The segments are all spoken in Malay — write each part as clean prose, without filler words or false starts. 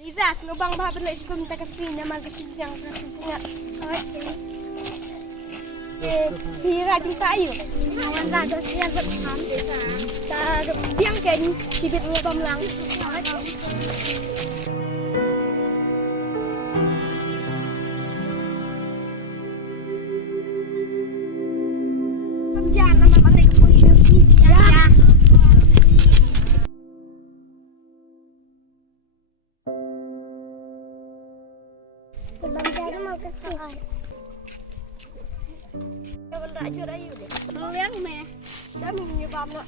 Lihat, lubang bahan lagi kau minta kasih nama kasih yang kasih punya. Hira jumpa ayu. Nawan tak ada siang berham. Tak biang kan bibitnya bamlang. Jangan nama pakai kepunyaan ni. Ya. Bang mau kasih. Kau nak jual ayu deh. Liang meh. Dah minyak bam nak.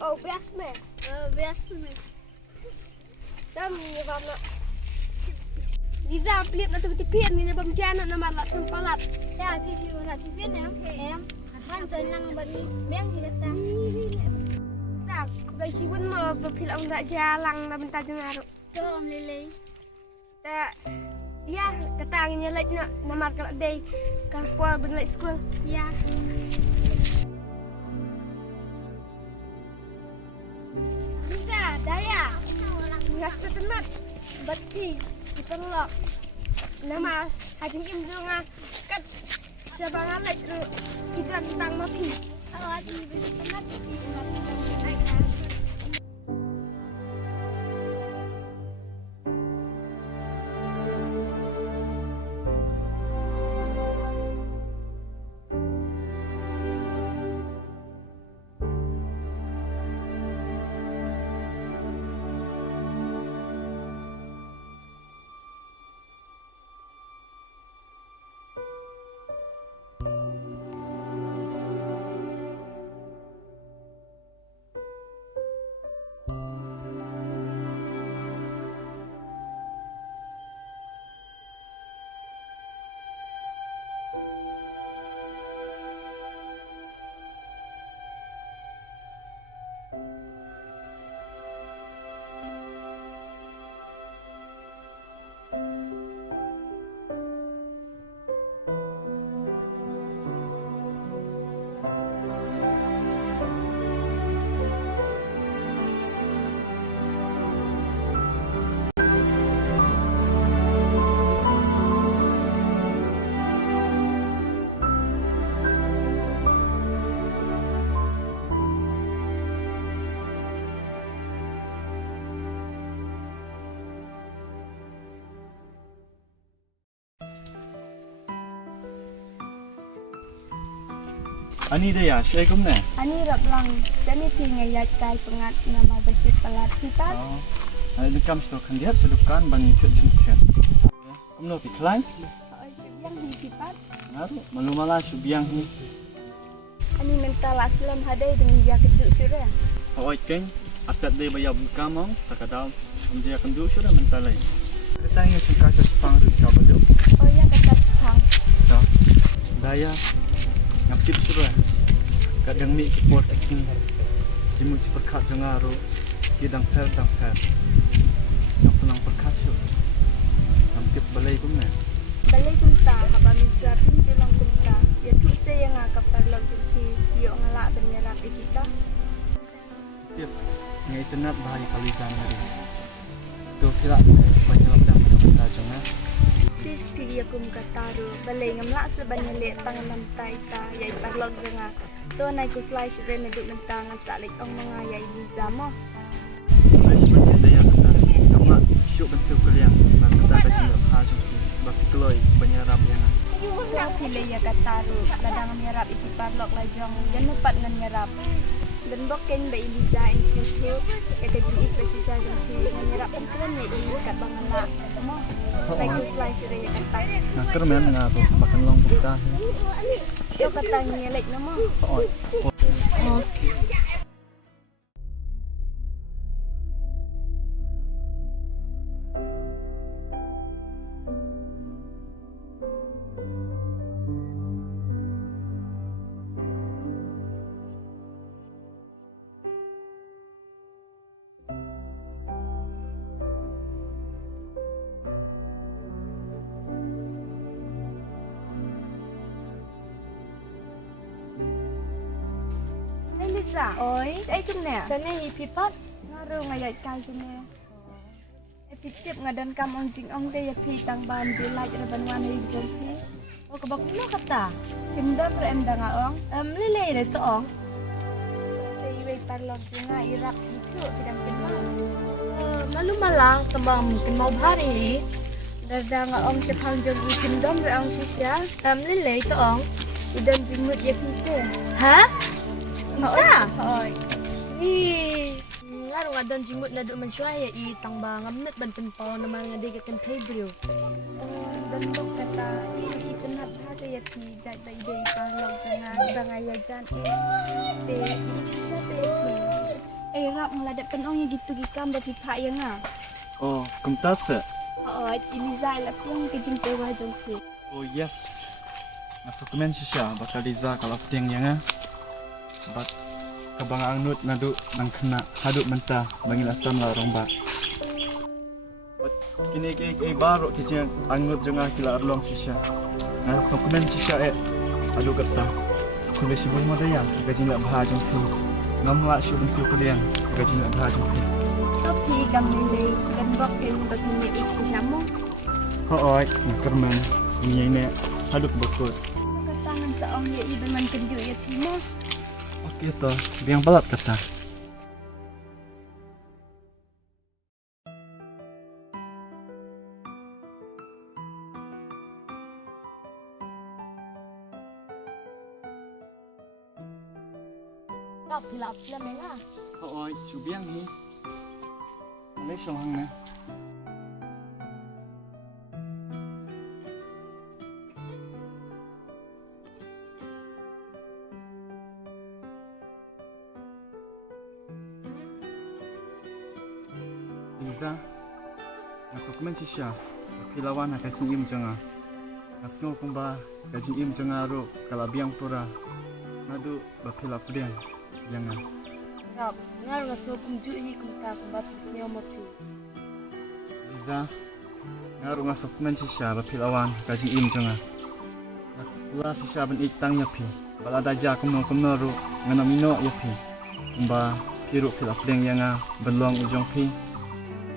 Oh biasa meh. Biasa meh. Dah minyak bam nak. Liza pelit nak tipian ni bam jana nama lat tempalat. Ya pipi nak tipian em. Kan jangan bagi beng kita. Tak, kau siun mau berpil orang tak jalan nak bentar jengar. Om lele. Ya, katanya lek nak namar kalau day kapal benlek school. Ya. Bisa, daya. Enggak setemat. Beti dipelok. Nama Haji Kim Junga kat sebangan lek kita tentang mapi. Awak di setemat di Ani dia, saya kum ne. Ani rablang, jadi tinggal yai pengat nama besit pelat kita. Oh, ini kam sto kandiat sedukan bang itu jentian. Kum no piklan? Oh, yang hipat. Naru, malu malah subiang ni. Ani mental aslam hadai dengan dia keduk surah. Oh, ikan, atat dia bayar buka mau, tak ada, dia akan duduk sudah mental lain. Katanya suka sepang tu sekarang tu. Oh ya kata sepang. Tak, daya. Yang kita sudah kadang mi kepor kesini, jimu ciperkat jengaru, kidang per, yang senang perkat syu, yang kita balai pun ni. Balai pun tak, haba misua pun julang pun tak. Ya tu saya yang agak perlu jumpi, yuk ngelak bernyerap kita. Ya, ngai tenat bahaya kali zaman ni. Tu kira banyak dah kita jengar. Sis pilih aku muka taruh, balai ngemlak sebanyak lek panganan taita, yai parlok jenga. Tu naik ku slice rene duduk mentangan salik ong mengayai di zamo. Saya sebenarnya daya kata, kamu syuk bensil kalian, nak kita bagi hajung tu, bagi keloi penyerap yang. Tu pilih ya kataru, ladang menyerap itu parlok lajong, dan lepat dengan menyerap. Dan boken bayi Liza institute, ya kejuit bersusah jumpi menyerap pengkeren ya di kat banganak. Mo, baik slice sudah ya kata. Nah, kerana mana tu, bahkan long kita. Yo katanya lek nama. Oh. Lisa. Oi, ai kum nè. Sana hi pi pat. Ngaru ngai kai kum nè. Ai pi tiap ngadan kam ong jing ong de ya pi tang ban je lai ra ban wan hi jong pi. Oh ka bak no kata. Kinda per em da nga ong. Lele de to ong. Ei wei parlok jinga irak itu pidang kenal. Malu malang tembang mungkin mau hari. Darda nga ong Jepang jong ikindom re ong sisya. Lele to ong. Idan jimut ya pite. Ha? Ora. Oi. Ngaru ngadon jimut na do man syaya i tangba ngamnet ban penpo na mga de kan tebrio. Dan kok kata i kenat ha ya ti jai bai de parlok jangan bangaya jan sisya te rap ngeladak penong yang gitu gikam da pipa ya nga. Oh, kumtasa. Ini zai la piang ke jing tewa jong tu. Oh yes. Masuk kemen sisya bakal Liza kalau tiang yang bat kabang angnut nadu nang kena haduk mentah bangil asam la romba. Kini ke baru kijang angnut jengah kila arlong sisya. Masuk kemen sisya adu kata. Kule sibul madaya gajin la bahajong tu. Ngamla syubun siu kuliang gajin la bahajong tu. Tapi kami le kan bok ke untuk ni ik sisya mo. Hooi, kerman ini haduk bekut. Tangan seorang ya dengan kenju ya timo. Oke toh, biang balat kata. Kau pilap sila menga. Hooi, subiang ni. Malaysia hang na. Liza, masuk men sisya, pilawan nak kasih im janga. Nasngo kumba kasih im janga ro kalabiang pura. Nadu bapila pudian jangan. Kau ngar ngaso kunju hi kumta kumba pisnyo motu. Liza, ngaru masuk men sisya bapilawan kasih im janga. Pula sisya ben itang yapi. Bala daja kumno ro nganamino yapi. Kumba piru pila pudian yanga belong ujong pi.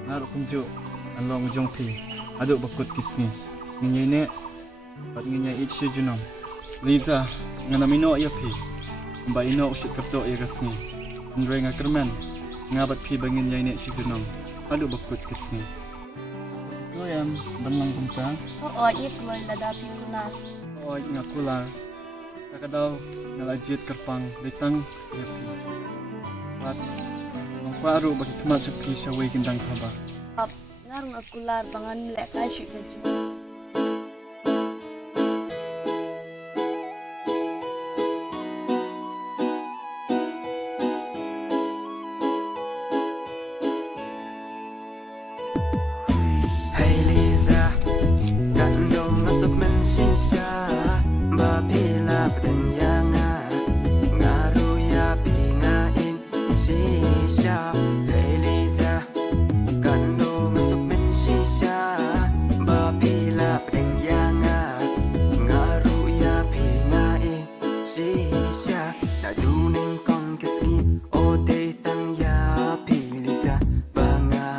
Naruh kunjuk along ujung pi aduk bakut kisni nginyai ne pat nginyai ich junam Liza nganamino ya pi mba ino usit kapto ya kasni ndre ngakerman ngabat pi bangin nyai ne junam aduk bakut kisni tu yang benlang kumta Iya keluar ladapi kuna. ngakular kakadaw ngalajit kerpang litang ya pi pat Baru bagi kemat sepi syawai gendang kaba. Ngarung aku lar bangan lek kasyuk gaji. Hey Liza, kandung masuk mensisa, babila petenyanga, ngaru ya pingain sisa. Hey Liza, kandung masuk mensisa, babila petenyanga, ngaru ya pingain sisa. Naduning kong kisgi, o te tang ya Liza, banga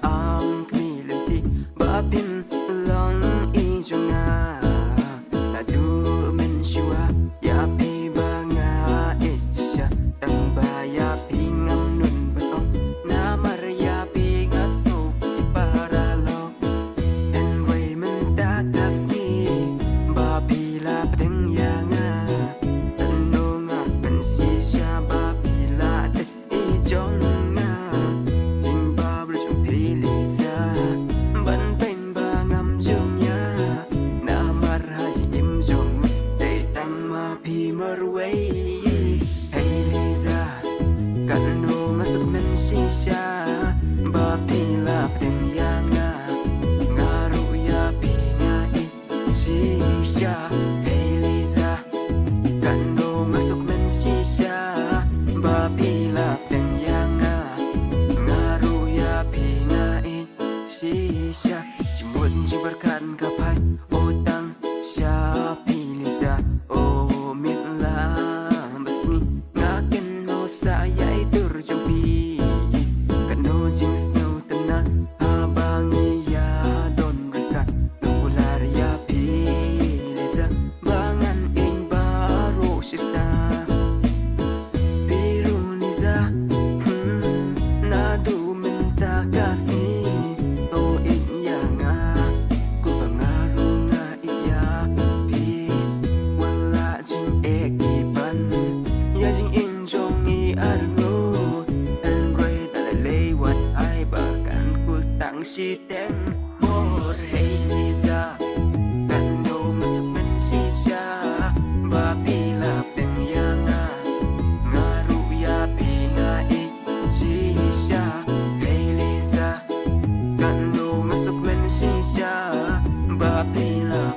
ang kmilimpi, babin long ijunga. Nadu mensyua, ya pi banga isya, tang baya pingam nun benong, namar ya pingasno iparalo, enway mentakas ni, babila pedeng yanga, tanunga mensisya babila te ijonga, jingba bersung Liza, ban pen bangam jungnya, namar haji imjong, datang ma pi merway. Hey Liza, kanu masuk mensisya, babila pedeng yanga, ngaru ya pingai sisya. Hey Liza, kanu masuk mensisya, babila pedeng yanga, ngaru ya pingai sisya. Jimut jibarkan kapai otang siapi Liza, oh mitla basngi ngaken mau sa yang si teng bor hey Liza kando masuk men sisya ba pila peng yanga ngaru ya pinga sisya hey Liza kando masuk men sisya ba pila